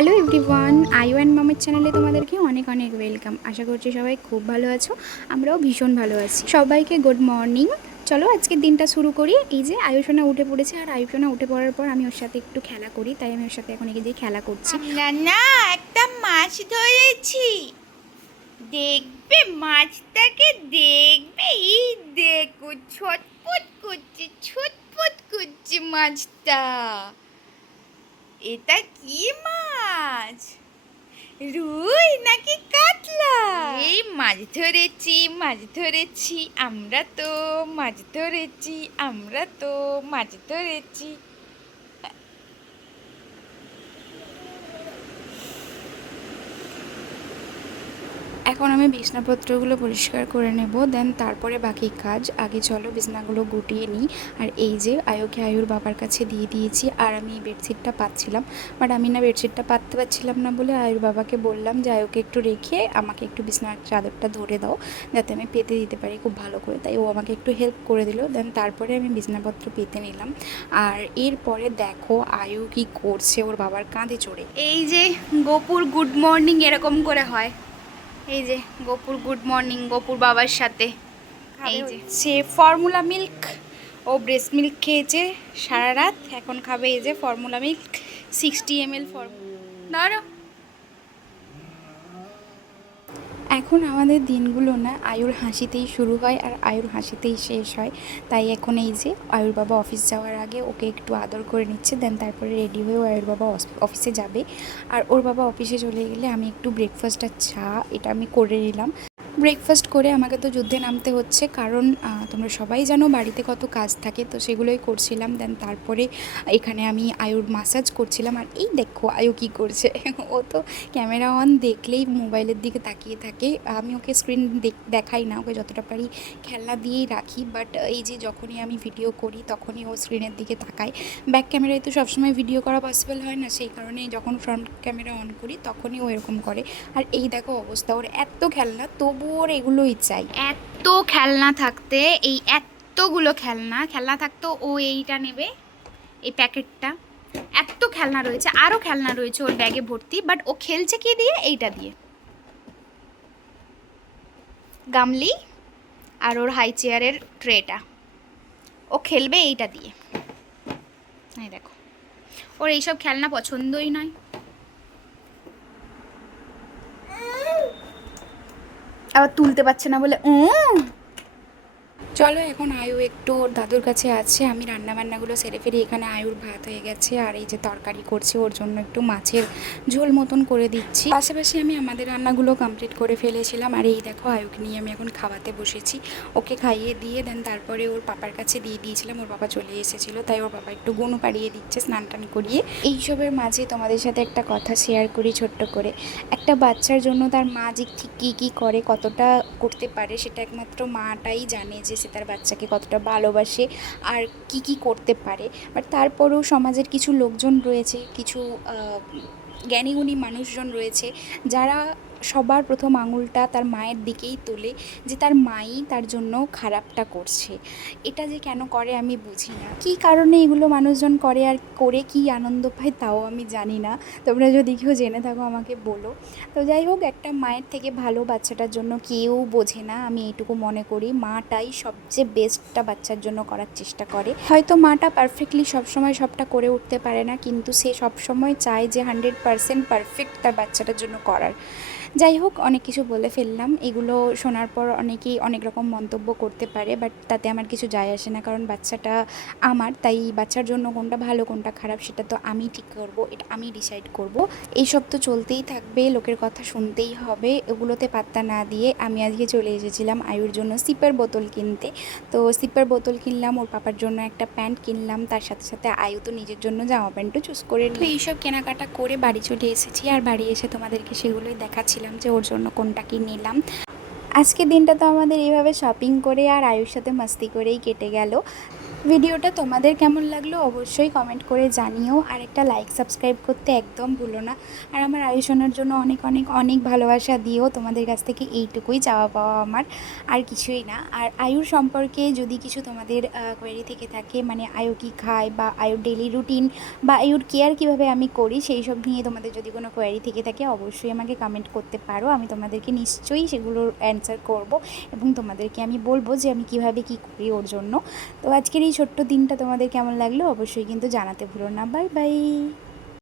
Hello everyone, আয়ু and মামের চ্যানেলে তোমাদেরকে অনেক অনেক ওয়েলকাম। আশা করছি সবাই খুব ভালো আছো, আমরাও ভীষণ ভালো আছি। সবাইকে গুড মর্নিং। চলো আজকের দিনটা শুরু করি। এই যে আয়ুষণা উঠে পড়েছে, আর আয়ুষণা উঠে পড়ার পর আমি ওর সাথে একটু খেলা করি, তাই আমি ওর সাথে এখন এগিয়ে দিয়ে খেলা করছি। আমরা না একটা মাছ ধরেছি, দেখবে মাছটাকে, দেখবে এই দেখো ছটপট করছে মাছটা। এটা কি মাছ, রুই নাকি কাতলা? এই মাছ ধরেছি আমরা তো মাছ ধরেছি। এখন আমি বিছনাপত্রগুলো পরিষ্কার করে নেব, দেন তারপরে বাকি কাজ। আগে চলো বিছনাগুলো গুটিয়ে নিই। আর এই যে আয়ুকে আয়ুর বাবার কাছে দিয়ে দিয়েছি, আর আমি এই বেডশিটটা পাচ্ছিলাম, বাট আমি না বেডশিটটা পাততে পারছিলাম না বলে আয়ুর বাবাকে বললাম যে আয়ুকে একটু রেখে আমাকে একটু বিছনার চাদরটা ধরে দাও, যাতে আমি পেতে দিতে পারি খুব ভালো করে। তাই ও আমাকে একটু হেল্প করে দিল, দেন তারপরে আমি বিছনাপত্র পেতে নিলাম। আর এরপরে দেখো আয়ু কি করছে ওর বাবার কাঁধে চড়ে। এই যে গোপুর গুড মর্নিং এরকম করে হয়। এই যে গোপুর গুড মর্নিং গোপুর বাবার সাথে। এই যে সে ফর্মুলা মিল্ক, ও ব্রেস্ট মিল্ক খেয়েছে সারা রাত, এখন খাবে এই যে ফর্মুলা মিল্ক 60 ml ধরো। এখন আমাদের দিনগুলো না আয়ুর হাসিতেই শুরু হয় আর আয়ুর হাসিতেই শেষ হয়। তাই এখন এই যে আয়ুর বাবা অফিস যাওয়ার আগে ওকে একটু আদর করে নিচ্ছে, দেন তারপরে রেডি হয়েও আয়ুর বাবা অফিসে যাবে। আর ওর বাবা অফিসে চলে গেলে আমি একটু ব্রেকফাস্ট আর চা এটা আমি করে নিলাম। ব্রেকফাস্ট করে আমাকে তো যুদ্ধে নামতে হচ্ছে, কারণ তোমরা সবাই জানো বাড়িতে কত কাজ থাকে, তো সেগুলোই করছিলাম। দেন তারপরে এখানে আমি আয়ুর মাসাজ করছিলাম। আর এই দেখো আয়ু কী করছে ও তো ক্যামেরা অন দেখলেই মোবাইলের দিকে তাকিয়ে থাকে। আমি ওকে স্ক্রিন দেখাই না, ওকে যতটা পারি খেলনা দিয়েই রাখি, বাট এই যে যখনই আমি ভিডিও করি তখনই ও স্ক্রিনের দিকে তাকায়। ব্যাক ক্যামেরায় তো সবসময় ভিডিও করা পসিবল হয় না, সেই কারণে যখন ফ্রন্ট ক্যামেরা অন করি তখনই ও এরকম করে। আর এই দেখো অবস্থা, ওর এত খেলনা তবু ওর এগুলোই চাই। এত খেলনা থাকতে, এই এতগুলো খেলনা থাকতো ও এইটা নেবে, এই প্যাকেটটা। এত খেলনা রয়েছে, আরও খেলনা রয়েছে ওর ব্যাগে ভর্তি, বাট ও খেলছে কি দিয়ে? এইটা দিয়ে, গামলি আর ওর হাই চেয়ারের ট্রেটা। ও খেলবে এইটা দিয়ে। এই দেখো, ওর এইসব খেলনা পছন্দই নয়। আবার তুলতে পারছে না বলে চলো এখন আয়ু একটু ওর দাদুর কাছে আছে, আমি রান্নাবান্নাগুলো সেরে ফেরি। এখানে আয়ুর ভাত হয়ে গেছে, আর এই যে তরকারি করছে ওর জন্য একটু মাছের ঝোল মতন করে দিচ্ছি। পাশাপাশি আমি আমাদের রান্নাগুলো কমপ্লিট করে ফেলেছিলাম। আর এই দেখো আয়ুকে নিয়ে আমি এখন খাওয়াতে বসেছি। ওকে খাইয়ে দিয়ে দেন তারপরে ওর পাপার কাছে দিয়ে দিয়েছিলাম, ওর বাবা চলে এসেছিলো, তাই ওর বাবা একটু গুনু পাড়িয়ে দিচ্ছে স্নান টান করিয়ে। এইসবের মাঝে তোমাদের সাথে একটা কথা শেয়ার করি ছোট্ট করে। একটা বাচ্চার জন্য তার মা যে ঠিক কী কী করে, কতটা করতে পারে, সেটা একমাত্র মাটাই জানে যে সে তার বাচ্চাকে কতটা ভালোবাসে আর কি কি করতে পারে। বাট তারপরেও সমাজের কিছু লোকজন রয়েছে, কিছু জ্ঞানীগুণী মানুষজন রয়েছে, যারা সবার প্রথম আঙুলটা তার মায়ের দিকেই তোলে, যে তার মাই তার জন্য খারাপটা করছে। এটা যে কেন করে আমি বুঝি না, কী কারণে এগুলো মানুষজন করে আর করে কি আনন্দ পায় তাও আমি জানি না। তোমরা যদি কেউ জেনে থাকো আমাকে বলো। তো যাই হোক, একটা মায়ের থেকে ভালো বাচ্চাটার জন্য কেউ বোঝে না, আমি এইটুকু মনে করি। মাটাই সবচেয়ে বেস্টটা বাচ্চার জন্য করার চেষ্টা করে। হয়তো মাটা পারফেক্টলি সবসময় সবটা করে উঠতে পারে না, কিন্তু সে সবসময় চায় যে 100% পারফেক্ট তার বাচ্চাটার জন্য করার। যাই হোক, অনেক কিছু বলে ফেললাম। এগুলো শোনার পর অনেকেই অনেক রকম মন্তব্য করতে পারে, বাট তাতে আমার কিছু যায় আসে না, কারণ বাচ্চাটা আমার। তাই বাচ্চার জন্য কোনটা ভালো কোনটা খারাপ সেটা তো আমি ঠিক করব, এটা আমি ডিসাইড করব। এইসব তো চলতেই থাকবে, লোকের কথা শুনতেই হবে, এগুলোতে পাত্তা না দিয়ে আমি আজকে চলে এসেছিলাম আয়ুর জন্য সিপের বোতল কিনতে। তো সিপের বোতল কিনলাম, ওর পাপার জন্য একটা প্যান্ট কিনলাম, তার সাথে সাথে আয়ু তো নিজের জন্য জামা প্যান্টও চুজ করে নিই। এইসব কেনাকাটা করে বাড়ি চলে এসেছি, আর বাড়ি এসে তোমাদেরকে সেগুলোই দেখাচ্ছিলাম যে ওর জন্য কোনটা কি নিলাম। আজকের দিনটা তো আমাদের এইভাবে শপিং করে আর আয়ুর সাথে মাস্তি করেই কেটে গেল। ভিডিওটা তোমাদের কেমন লাগলো অবশ্যই কমেন্ট করে জানিও, আর একটা লাইক সাবস্ক্রাইব করতে একদম ভুলো না। আর আমার আয়ুষণার জন্য অনেক অনেক অনেক ভালোবাসা দিও, তোমাদের কাছ থেকে এইটুকুই চাওয়া পাওয়া আমার, আর কিছুই না। আর আয়ুর সম্পর্কে যদি কিছু তোমাদের কোয়েরি থেকে থাকে, মানে আয়ু কী খায় বা আয়ুর ডেলি রুটিন বা আয়ুর কেয়ার কীভাবে আমি করি, সেই সব নিয়ে তোমাদের যদি কোনো কোয়েরি থেকে থাকে অবশ্যই আমাকে কমেন্ট করতে পারো। আমি তোমাদেরকে নিশ্চয়ই সেগুলোর অ্যান্সার করব এবং তোমাদেরকে আমি বলবো যে আমি কীভাবে কী করি ওর জন্য। তো আজকের এই ছোট্ট দিনটা তোমাদের কেমন লাগলো অবশ্যই কিন্তু জানাতে ভুলো না। Bye bye.